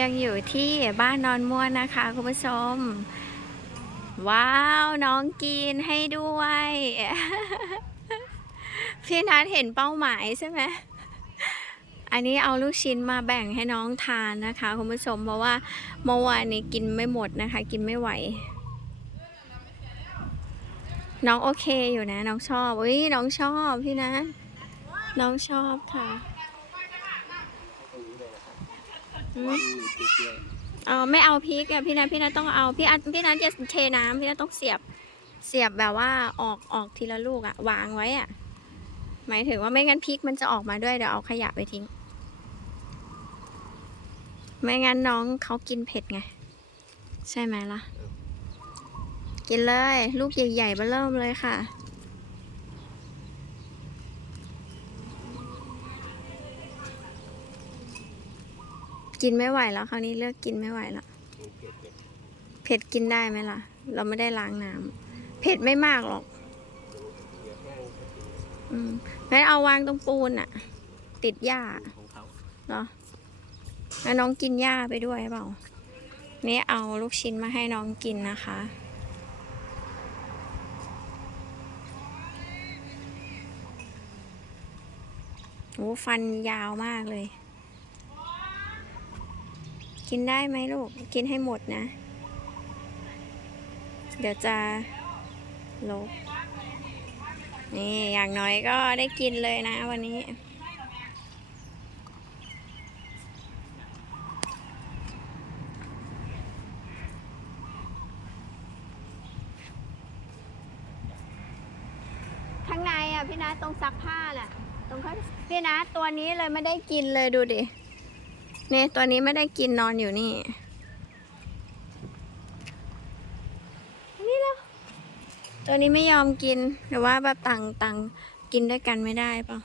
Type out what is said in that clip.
ยังอยู่ที่บ้านนอนม่วนนะคะคุณผู้ชม ว้าวน้องกินให้ด้วย พี่นัทเห็นเป้าหมายใช่ไหมอันนี้เอาลูกชิ้นมาแบ่งให้น้องทานนะคะคุณผู้ชมเพราะว่าเมื่อวานนี้กินไม่หมดนะคะ กินไม่ไหว น้องโอเคอยู่นะ น้องชอบอุ้ยน้องชอบพี่นะ น้องชอบค่ะอืม เออไม่เอาพริกอะพี่นัทพี่นัทต้องเอาพี่อันพี่นัทจะเทน้ำพี่นัทต้องเสียบเสียบแบบว่าออกออกทีละลูกอะวางไว้อะหมายถึงว่าไม่งั้นพริกมันจะออกมาด้วยเดี๋ยวเอาขยะไปทิ้ง ไม่งั้นน้องเขากินเผ็ดไง ใช่ไหมล่ะ กินเลย ลูกใหญ่ๆเบ้อเริ่มเลยค่ะ กินไม่ไหวแล้วคราวนี้เลือกกินไม่ไหวแล้วเผ็ดกินได้ไหมล่ะ เราไม่ได้ล้างน้ำเผ็ดไม่มากหรอกอืมงั้นเอาวางตรงปูนอะติดหญ้าเขาเหรอแล้วน้องกินหญ้าไปด้วยเปล่านี่เอาลูกชิ้นมาให้น้องกินนะคะ โอ้ฟันยาวมากเลย กินได้ไหมลูก กินให้หมดนะ เดี๋ยวจะลบนี่ อย่างน้อยก็ได้กินเลยนะวันนี้ ข้างในอะ พี่นัทตรงซักผ้าน่ะตรงเขาพี่นัทตัวนี้เลยไม่ได้กินเลยดูดิ เนี่ยตัวนี้ไม่ได้กินนอนอยู่นี่นี่แล้วตัวนี้ไม่ยอมกินหรือว่าแบบต่างต่างกินด้วยกันไม่ได้เปล่า